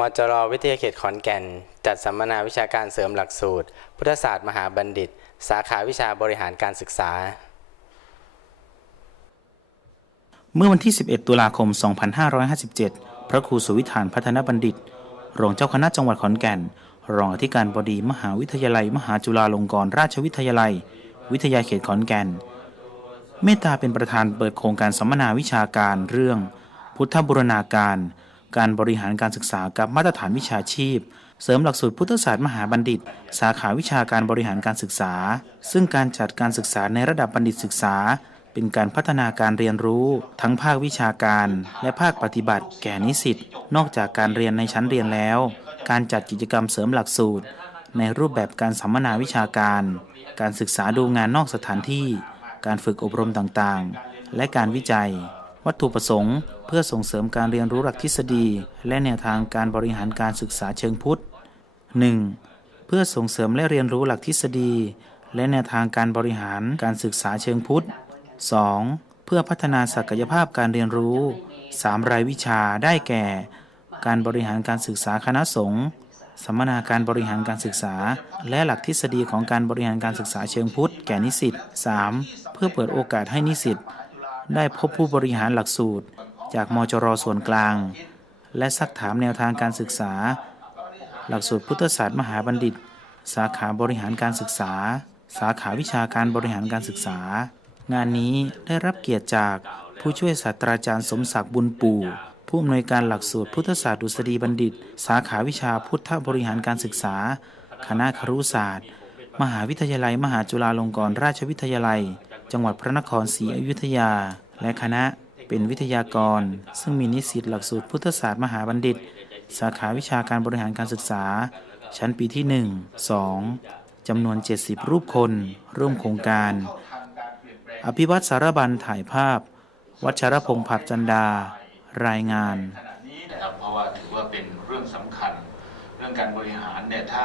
มจรวิทยาเขตขอนแก่น จัดสัมมนาวิชาการเสริมหลักสูตร พุทธศาสตร์มหาบัณฑิต สาขาวิชาบริหารการศึกษา เมื่อวันที่ 11 ตุลาคม 2557 พระครูสุวิธานพัฒนบัณฑิต รองเจ้าคณะจังหวัดขอนแก่น รองอธิการบดีมหาวิทยาลัย มหาจุฬาลงกรณราชวิทยาลัย วิทยาเขตขอนแก่น เมตตาเป็นประธานเปิดโครงการสัมมนาวิชาการเรื่อง พุทธบูรณาการ การบริหารการศึกษากับมาตรฐานวิชาชีพ เสริมหลักสูตรพุทธศาสตร์มหาบัณฑิต สาขาวิชาการบริหารการศึกษา ซึ่งการจัดการศึกษาในระดับบัณฑิตศึกษา เป็นการพัฒนาการเรียนรู้ ทั้งภาควิชาการ และภาคปฏิบัติ แก่นิสิตนอกจากการเรียนในชั้นเรียนแล้ว การจัดกิจกรรมเสริมหลักสูตร ในรูปแบบการสัมมนาวิชาการ การศึกษาดูงานนอกสถานที่ การฝึกอบรมต่างๆ และการวิจัย วัตถุประสงค์เพื่อส่งเสริมการเรียนรู้หลักทฤษฎี และแนวทางการบริหารการศึกษาเชิงพุทธ 1. เพื่อส่งเสริมและเรียนรู้หลักทฤษฎี และแนวทางการบริหารการศึกษาเชิงพุทธ 2. เพื่อพัฒนาศักยภาพการเรียนรู้ 3 รายวิชาได้แก่ การบริหารการศึกษาคณะสงฆ์สัมมนาการบริหารการศึกษา และหลักทฤษฎีของการบริหารการศึกษาเชิงพุทธ แก่นิสิต 3. เพื่อเปิดโอกาสให้นิสิต ได้พบผู้บริหารหลักสูตร จากมจรส่วนกลาง และซักถามแนวทางการศึกษา หลักสูตรพุทธศาสตร์มหาบัณฑิต สาขาบริหารการศึกษา สาขาวิชาการบริหารการศึกษา งานนี้ได้รับเกียรติจากผู้ช่วยศาสตราจารย์สมศักดิ์บุญปู่ผู้อำนวยการหลักสูตรพุทธศาสตร์ดุษฎีบัณฑิต สาขาวิชาพุทธบริหารการศึกษา คณะครุศาสตร์ มหาวิทยาลัย มหาจุฬาลงกรณราชวิทยาลัย จังหวัดพระนครศรีอยุธยา และคณะเป็นวิทยากร ซึ่งมีนิสิตหลักสูตรพุทธศาสตร์มหาบัณฑิต สาขาวิชาการบริหารการศึกษา ชั้นปีที่ 1 2จำนวน 70 รูปคน ร่วมโครงการ อภิวัตสารบันถ่ายภาพ วัชรพงษ์ผับจันดา รายงานขณะนี้นะครับเพราะว่าถือว่าเป็นเรื่องสำคัญ เรื่องการบริหารเนี่ยถ้า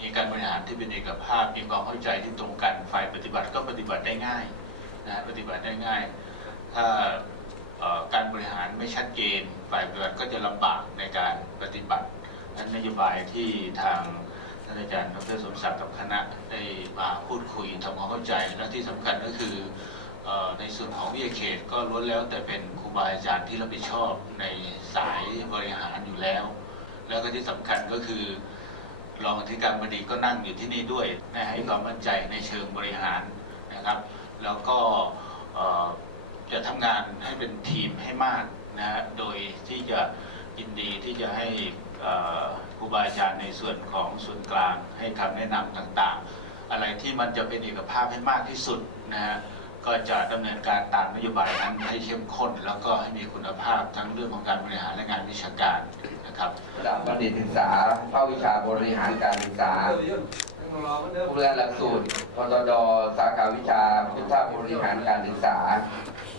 มีการบริหารที่เป็นเอกภาพมีความเข้าใจที่ตรงกันฝ่ายปฏิบัติก็ปฏิบัติได้ง่าย นะปฏิบัติได้ง่าย ถ้าการบริหารไม่ชัดเจนฝ่ายปฏิบัติก็จะลำบากในการปฏิบัตินั้นนโยบายที่ทางท่านอาจารย์ดรสมศักดิ์กับคณะได้มาพูดคุยทำความเข้าใจและที่สำคัญก็คือในส่วนของวิทยาเขตก็ล้วนแล้วแต่เป็นครูบาอาจารย์ที่รับผิดชอบในสายบริหารอยู่แล้ว แล้วก็ที่สำคัญก็คือรองอธิการบดีก็นั่งอยู่ที่นี่ด้วยให้ความมั่นใจในเชิงบริหารนะครับ แล้วก็เอ่อจะทำงานให้เป็นทีม ให้มากนะฮะโดยที่จะยินดีที่จะให้ครูบาอาจารย์ในส่วนของส่วนกลางให้คำแนะนำต่างๆ อะไรที่มันจะเป็นเอกภาพให้มากที่สุดนะฮะก็จะดำเนินการตามนโยบายนั้นให้เข้มข้น แล้วก็ให้มีคุณภาพทั้งเรื่องของการบริหารและงานวิชาการนะครับระดับบัณฑิตศึกษาภาควิชาบริหารการศึกษา ผู้เรียนหลักสูตรพตดสาขาวิชาพุทธบริหารการศึกษา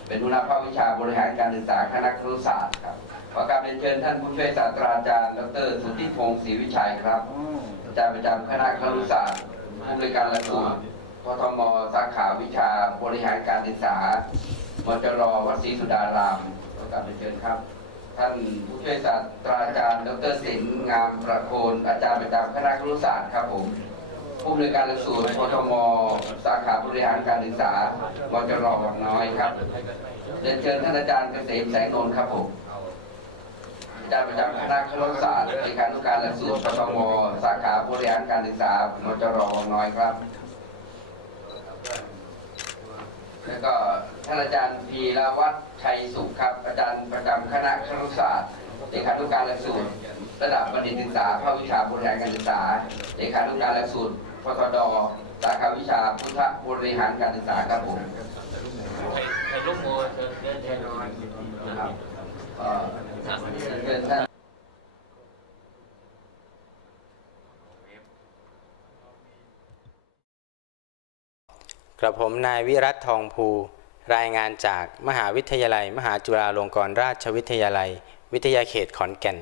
เป็นหัวหน้าภาควิชาบริหารการศึกษาคณะครุศาสตร์ครับขอกราบเรียนเชิญท่านผู้ช่วยศาสตราจารย์ดรสุทธิพงศ์ศรีวิชัยครับอาจารย์ประจำคณะครุศาสตร์ผู้บริการหลักสูตรพทมสาขาวิชาบริหารการศึกษามจรวัดศรีสุดารามขอกราบเรียนเชิญครับท่านผู้ช่วยศาสตราจารย์ ดรศิลป์งามประโคนอาจารย์ประจำคณะครุศาสตร์ครับผม ผู้อำนวยการหลักสูตรพทมสาขาบริหารการศึกษามจรวังน้อยครับเรียนเชิญท่านอาจารย์เกษมแสงนนท์ครับผมอาจารย์ประจำคณะครุศาสตร์เลขานุการหลักสูตรพทมสาขาบริหารการศึกษามจรวังน้อยครับ แล้วก็ท่านอาจารย์พีรวัตรชัยสุขครับ อาจารย์ประจำคณะครุศาสตร์เลขานุการหลักสูตร ระดับบัณฑิตศึกษาภาควิชาบริหารการศึกษาเลขานุการหลักสูตร พทดสาขาวิชาพุทธบริหารการศึกษาครับผมครับเอ่อเชิญท่านกระผมนายวิรัตทองภู รายงานจากมหาวิทยาลัย มหาจุฬาลงกรณราชวิทยาลัย วิทยาเขตขอนแก่น